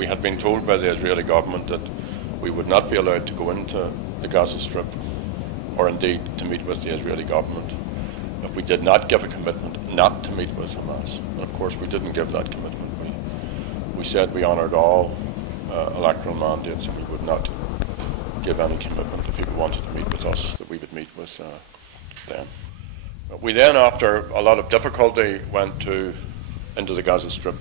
We had been told by the Israeli government that we would not be allowed to go into the Gaza Strip, or indeed to meet with the Israeli government, if we did not give a commitment not to meet with Hamas. And of course we didn't give that commitment. We said we honoured all electoral mandates, and we would not give any commitment if people wanted to meet with us that we would meet with them. We then, after a lot of difficulty, went into the Gaza Strip.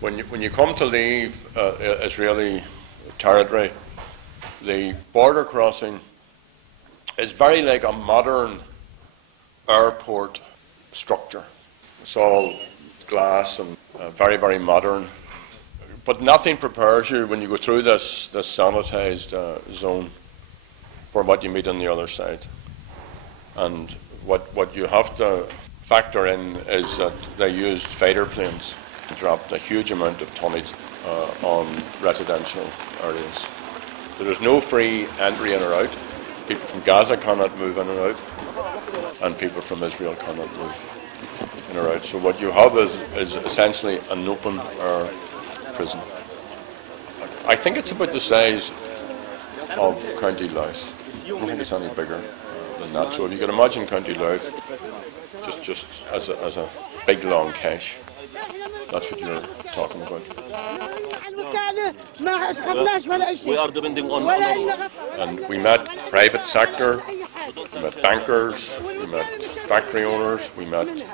When you come to leave Israeli territory, the border crossing is very like a modern airport structure. It's all glass and very, very modern. But nothing prepares you when you go through this sanitized zone for what you meet on the other side. And what you have to factor in is that they used fighter planes and dropped a huge amount of tonnage on residential areas. There is no free entry in or out. People from Gaza cannot move in and out, and people from Israel cannot move in or out. So what you have is essentially an open air prison. I think it's about the size of County Louth. I don't think it's any bigger than that. So if you can imagine County Louth just as a big long cache, that's what you're talking about. And we met private sector, we met bankers, we met factory owners, we met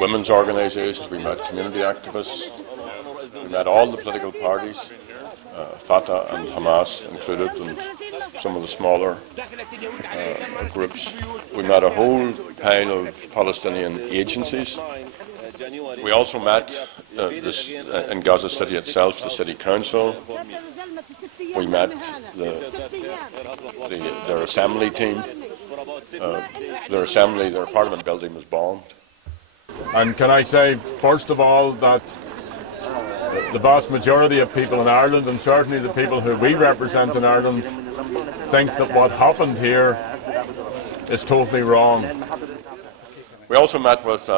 women's organisations, we met community activists, we met all the political parties, Fatah and Hamas included, and some of the smaller groups. We met a whole pile of Palestinian agencies. We also met in Gaza City itself, the city council. We met their assembly team. Their parliament building was bombed. And can I say, first of all, that the vast majority of people in Ireland, and certainly the people who we represent in Ireland, think that what happened here is totally wrong. We also met with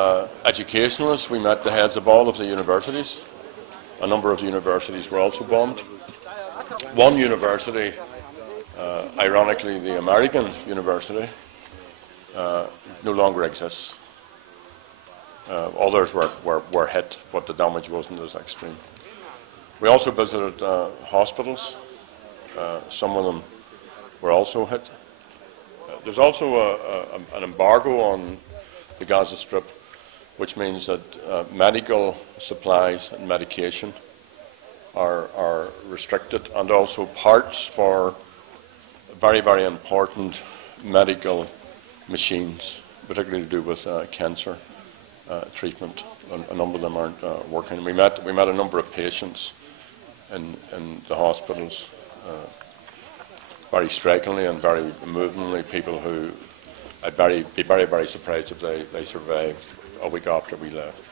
educationalists. We met the heads of all of the universities. A number of the universities were also bombed. One university, ironically the American university, no longer exists. Others were hit, but the damage wasn't as extreme. We also visited hospitals. Some of them were also hit. There's also an embargo on the Gaza Strip, which means that medical supplies and medication are restricted, and also parts for very, very important medical machines, particularly to do with cancer treatment. A number of them aren't working. We met a number of patients in the hospitals, very strikingly and very movingly, people who I'd be very, very surprised if they survived a week after we left.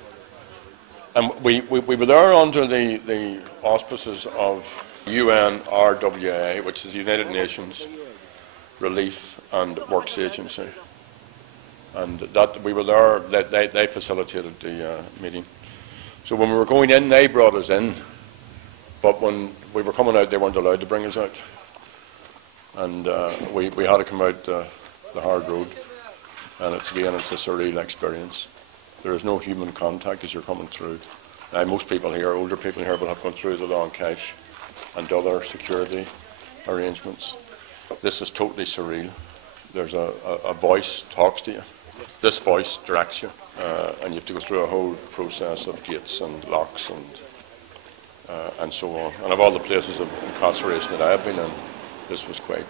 And we were there under the auspices of UNRWA, which is the United Nations Relief and Works Agency. And that we were there, they facilitated the meeting. So when we were going in, they brought us in, but when we were coming out, they weren't allowed to bring us out. And we had to come out the hard road, and it's a surreal experience. There is no human contact as you're coming through. Now, most people here, older people here, will have gone through the long cache and other security arrangements. This is totally surreal. There's a voice talks to you. This voice directs you, and you have to go through a whole process of gates and locks and so on. And of all the places of incarceration that I have been in, this was quite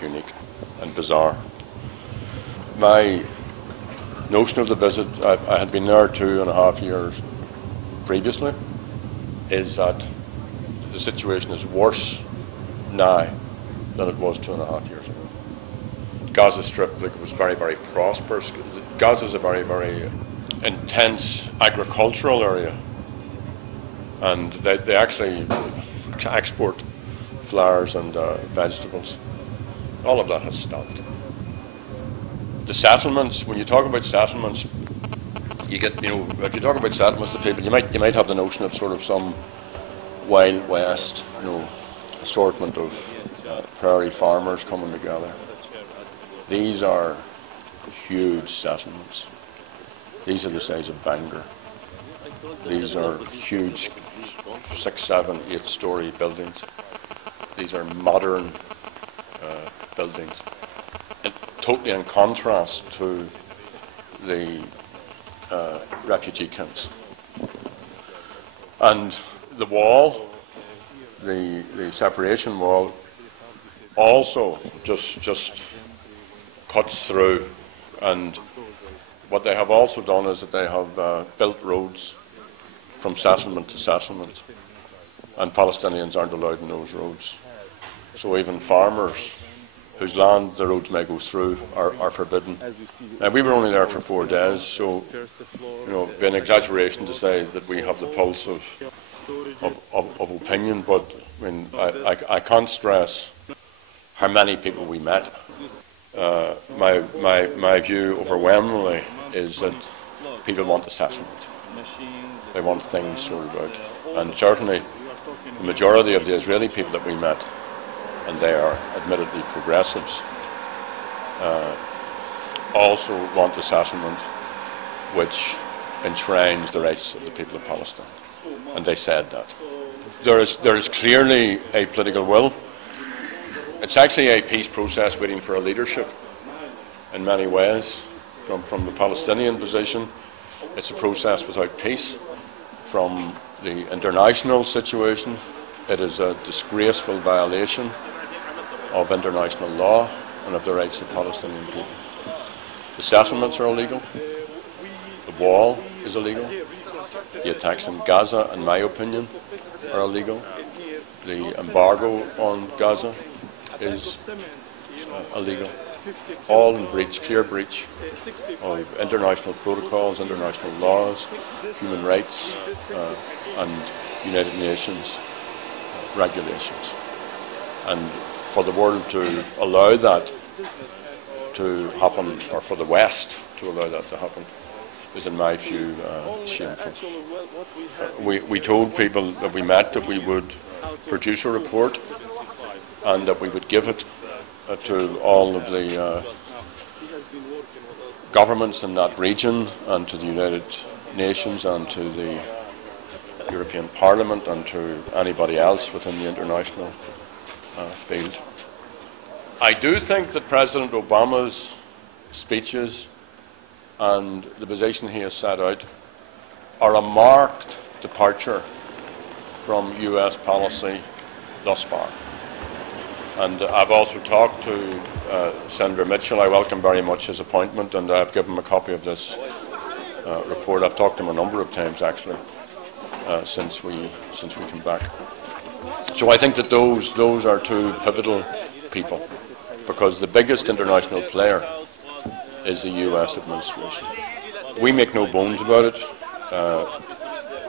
unique and bizarre. My notion of the visit, I had been there 2.5 years previously, is that the situation is worse now than it was 2.5 years ago. Gaza Strip was very, very prosperous. Gaza is a very, very intense agricultural area, and they actually export flowers and vegetables. All of that has stopped. The settlements, when you talk about settlements, you get, if you talk about settlements of people, you might have the notion of sort of some Wild West, assortment of prairie farmers coming together. These are huge settlements. These are the size of Bangor. These are huge 6, 7, 8-story buildings. These are modern buildings, and totally in contrast to the refugee camps. And the wall, the separation wall, also just cuts through. And what they have also done is that they have built roads from settlement to settlement, and Palestinians aren't allowed in those roads. So even farmers whose land the roads may go through are forbidden. And we were only there for 4 days, so it'd be an exaggeration to say that we have the pulse of opinion, but I mean, I can't stress how many people we met. My view overwhelmingly is that people want a settlement. They want things sorted out. And certainly the majority of the Israeli people that we met, and they are admittedly progressives, also want a settlement which enshrines the rights of the people of Palestine. And they said that. There is clearly a political will. It's actually a peace process waiting for a leadership in many ways. From the Palestinian position, it's a process without peace. From the international situation, it is a disgraceful violation of international law and of the rights of Palestinian people. The settlements are illegal. The wall is illegal. The attacks in Gaza, in my opinion, are illegal. The embargo on Gaza is illegal. All in breach, clear breach of international protocols, international laws, human rights, and United Nations regulations. And for the world to allow that to happen, or for the West to allow that to happen, is, in my view, shameful. We told people that we met that we would produce a report and that we would give it to all of the governments in that region, and to the United Nations, and to the European Parliament, and to anybody else within the international field. I do think that President Obama's speeches and the position he has set out are a marked departure from US policy thus far. And I've also talked to Senator Mitchell. I welcome very much his appointment, and I've given him a copy of this report. I've talked to him a number of times, actually, since we came back. So I think that those are two pivotal people, because the biggest international player is the US administration. We make no bones about it.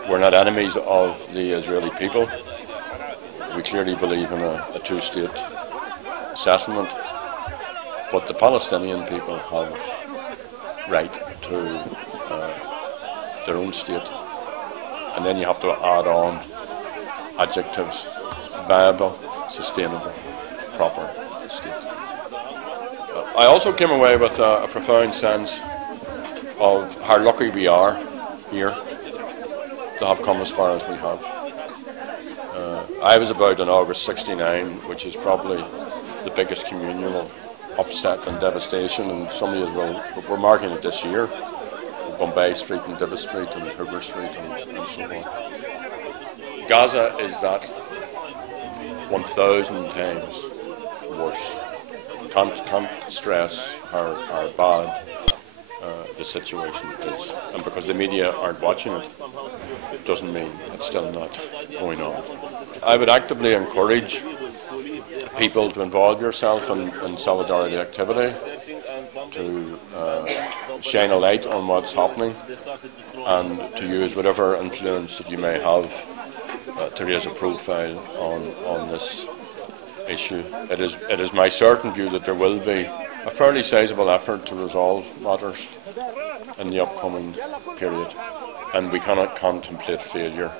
We're not enemies of the Israeli people. We clearly believe in a two-state settlement, but the Palestinian people have right to their own state, and then you have to add on adjectives: viable, sustainable, proper state. I also came away with a profound sense of how lucky we are here to have come as far as we have. I was about in August '69, which is probably the biggest communal upset and devastation, and some of you will, we're marking it this year, Bombay Street and Divis Street and Hoover Street and so on. Gaza is that 1,000 times worse. Can't stress how bad the situation is, and because the media aren't watching it, doesn't mean it's still not going on. I would actively encourage people to involve yourself in solidarity activity, to shine a light on what's happening, and to use whatever influence that you may have to raise a profile on this issue. It is my certain view that there will be a fairly sizable effort to resolve matters in the upcoming period, and we cannot contemplate failure.